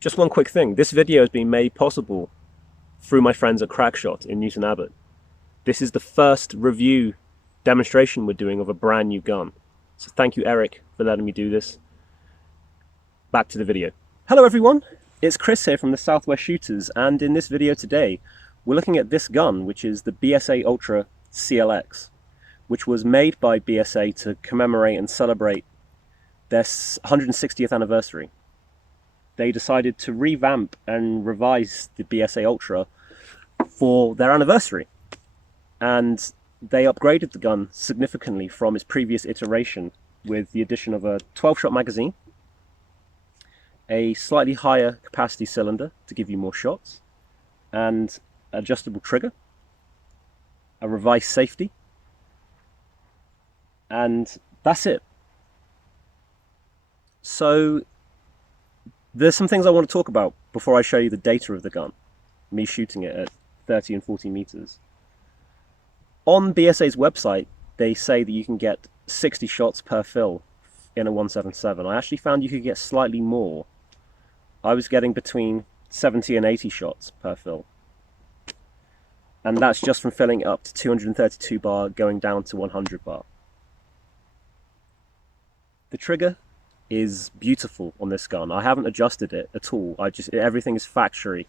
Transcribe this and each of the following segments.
Just one quick thing, this video has been made possible through my friends at Crackshot in Newton Abbot. This is the first review demonstration we're doing of a brand new gun. So thank you, Eric, for letting me do this. Back to the video. Hello everyone, it's Chris here from the Southwest Shooters, and in this video today we're looking at this gun, which is the BSA Ultra CLX, which was made by BSA to commemorate and celebrate their 160th anniversary. They decided to revamp and revise the BSA Ultra for their anniversary, and they upgraded the gun significantly from its previous iteration with the addition of a 12-shot magazine, a slightly higher capacity cylinder to give you more shots, and adjustable trigger, a revised safety, and that's it. So there's some things I want to talk about before I show you the data of the gun, me shooting it at 30 and 40 meters. On BSA's website, they say that you can get 60 shots per fill in a 177. I actually found you could get slightly more. I was getting between 70 and 80 shots per fill. And that's just from filling up to 232 bar going down to 100 bar. The trigger is beautiful on this gun. I haven't adjusted it at all. Everything is factory,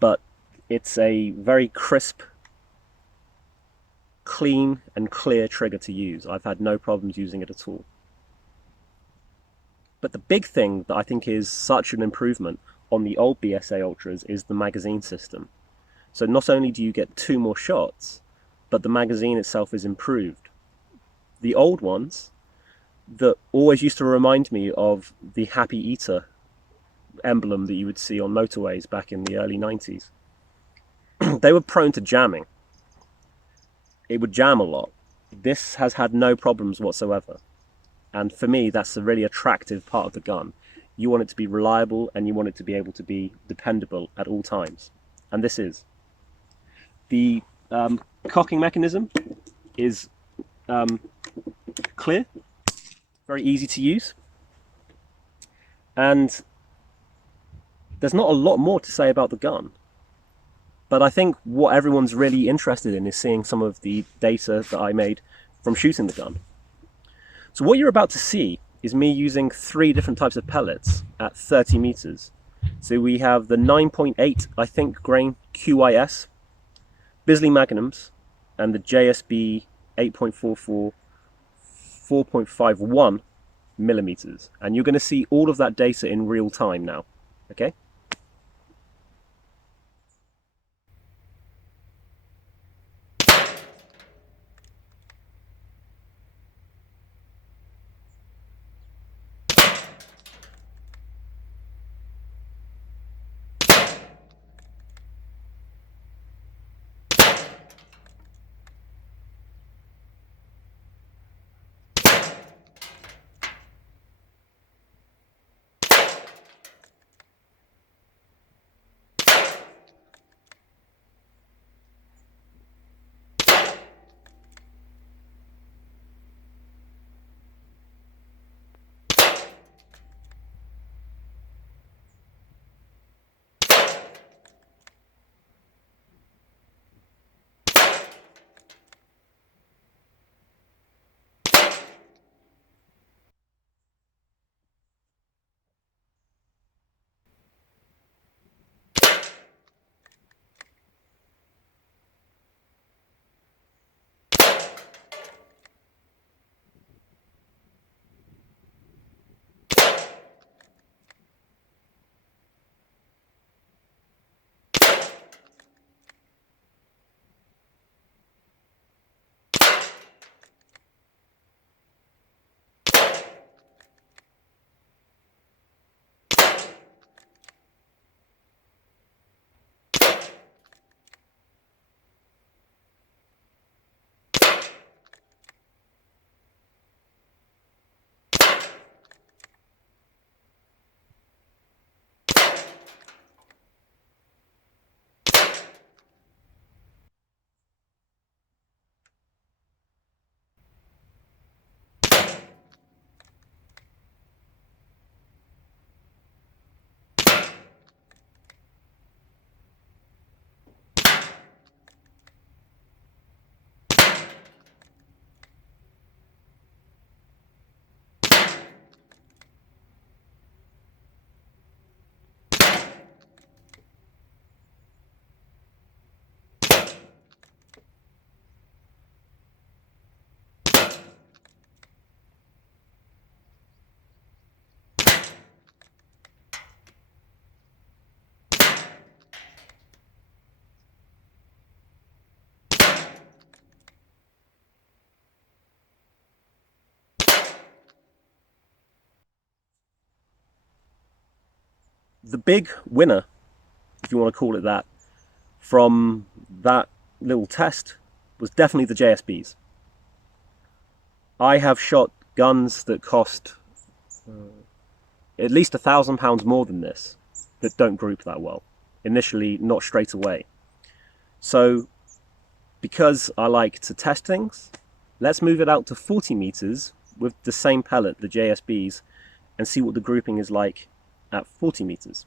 but it's a very crisp, clean and clear trigger to use. I've had no problems using it at all. But the big thing that I think is such an improvement on the old BSA Ultras is the magazine system. So not only do you get 2 more shots, but the magazine itself is improved. The old ones that always used to remind me of the Happy Eater emblem that you would see on motorways back in the early 90s. They were prone to jamming. It would jam a lot. This has had no problems whatsoever. And for me, that's a really attractive part of the gun. You want it to be reliable and you want it to be able to be dependable at all times. And this is. The cocking mechanism is clear, very easy to use. And there's not a lot more to say about the gun. But I think what everyone's really interested in is seeing some of the data that I made from shooting the gun. So what you're about to see is me using 3 different types of pellets at 30 meters. So we have the 9.8, I think, grain QIS, Bisley Magnums, and the JSB 8.44 4.51 millimeters. And you're going to see all of that data in real time now, okay? the big winner, if you want to call it that, from that little test was definitely the JSBs. I have shot guns that cost at least £1,000 more than this that don't group that well. Initially, not straight away. So, because I like to test things, let's move it out to 40 meters with the same pellet, the JSBs, and see what the grouping is like at 40 meters.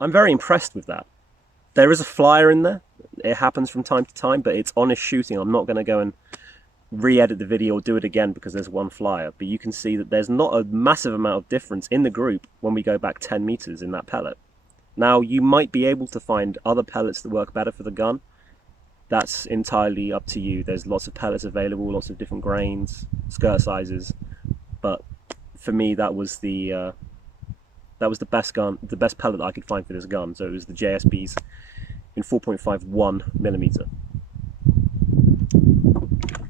I'm very impressed with that. There is a flyer in there. It happens from time to time, but it's honest shooting. I'm not going to go and re-edit the video or do it again because there's one flyer. But you can see that there's not a massive amount of difference in the group when we go back 10 meters in that pellet. Now, you might be able to find other pellets that work better for the gun. That's entirely up to you. There's lots of pellets available, lots of different grains, skirt sizes. But for me, that was the best gun, the best pellet that I could find for this gun. So it was the JSBs in 4.51mm.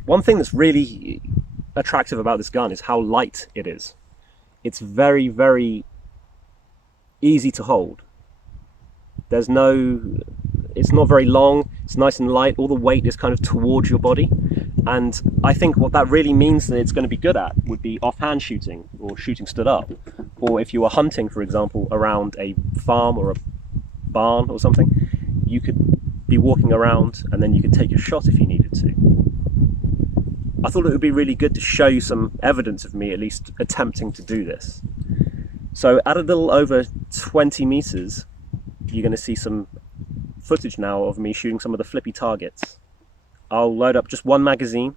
One thing that's really attractive about this gun is how light it is. It's very, very easy to hold. It's not very long, it's nice and light, all the weight is kind of towards your body. And I think what that really means that it's going to be good at would be offhand shooting, or shooting stood up. Or if you were hunting, for example, around a farm or a barn or something, you could be walking around and then you could take a shot if you needed to. I thought it would be really good to show you some evidence of me at least attempting to do this. So at a little over 20 meters, you're going to see some footage now of me shooting some of the flippy targets. I'll load up just one magazine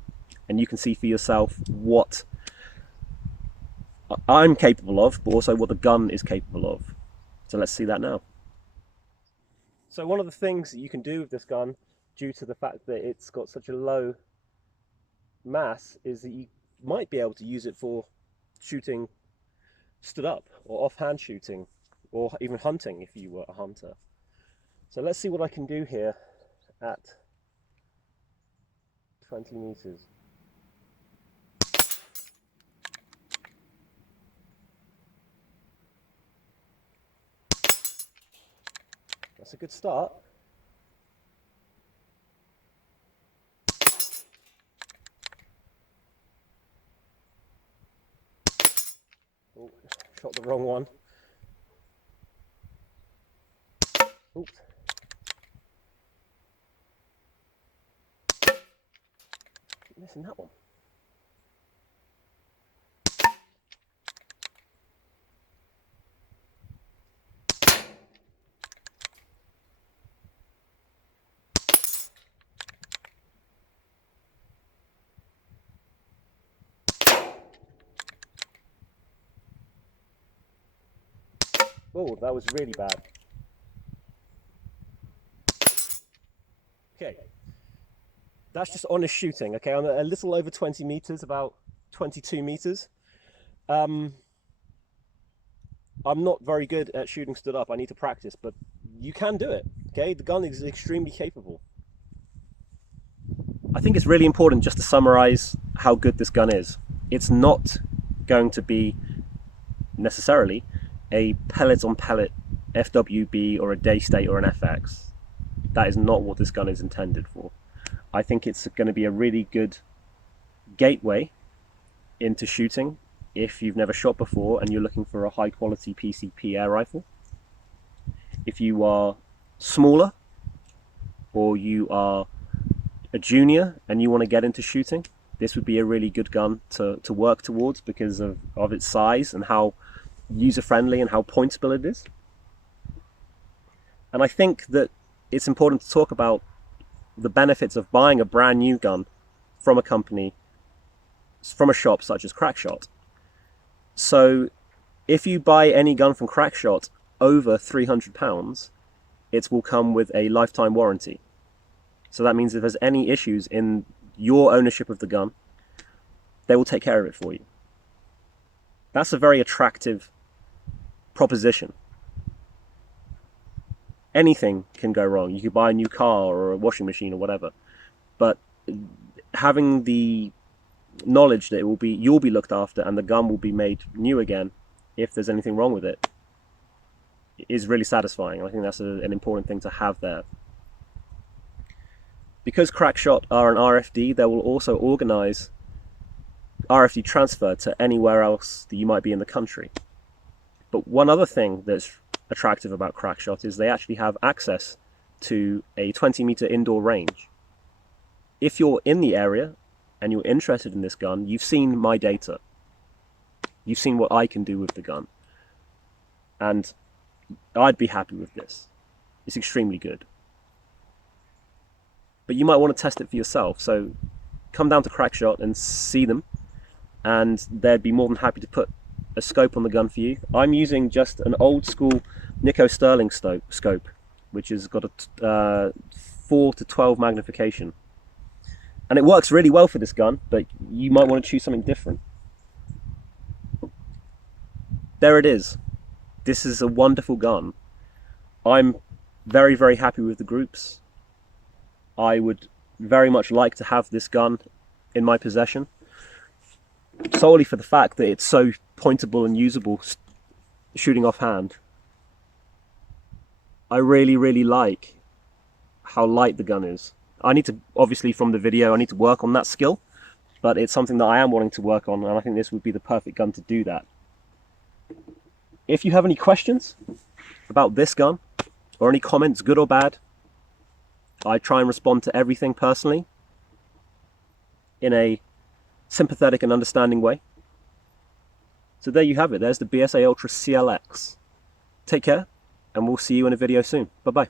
and you can see for yourself what I'm capable of, but also what the gun is capable of. So let's see that now. So one of the things that you can do with this gun, due to the fact that it's got such a low mass, is that you might be able to use it for shooting stood up or offhand shooting, or even hunting if you were a hunter. So let's see what I can do here at 20 meters. That's a good start. Oh, shot the wrong one. Oops. Keep missing that one. Oh, that was really bad. Okay, that's just honest shooting. Okay, I'm a little over 20 meters, about 22 meters. I'm not very good at shooting stood up. I need to practice, but you can do it. Okay, the gun is extremely capable. I think it's really important just to summarize how good this gun is. It's not going to be necessarily a pellet on pellet FWB or a Daystate or an FX. That is not what this gun is intended for. I think it's going to be a really good gateway into shooting if you've never shot before and you're looking for a high quality PCP air rifle. If you are smaller, or you are a junior and you want to get into shooting, this would be a really good gun to work towards because of its size and how user-friendly and how pointable it is. And I think that it's important to talk about the benefits of buying a brand new gun from a company, from a shop such as Crackshot. So if you buy any gun from Crackshot over £300, it will come with a lifetime warranty. So that means if there's any issues in your ownership of the gun, they will take care of it for you. That's a very attractive proposition. Anything can go wrong. You could buy a new car or a washing machine or whatever, but having the knowledge that you'll be looked after and the gun will be made new again if there's anything wrong with it is really satisfying. I think that's an important thing to have there. Because Crackshot are an RFD, they will also organise RFD transfer to anywhere else that you might be in the country. But one other thing that's attractive about Crackshot is they actually have access to a 20-meter indoor range. If you're in the area and you're interested in this gun, you've seen my data. You've seen what I can do with the gun. And I'd be happy with this. It's extremely good. But you might want to test it for yourself, so come down to Crackshot and see them, and they'd be more than happy to put a scope on the gun for you. I'm using just an old school Nico Sterling scope, which has got a 4 to 12 magnification. And it works really well for this gun, but you might want to choose something different. There it is. This is a wonderful gun. I'm very, very happy with the groups. I would very much like to have this gun in my possession, solely for the fact that it's so pointable and usable shooting offhand. I really, really like how light the gun is. I need to, obviously from the video, I need to work on that skill, but it's something that I am wanting to work on, and I think this would be the perfect gun to do that. If you have any questions about this gun, or any comments, good or bad, I try and respond to everything personally in a sympathetic and understanding way. So there you have it. There's the BSA Ultra CLX. Take care, and we'll see you in a video soon. Bye-bye.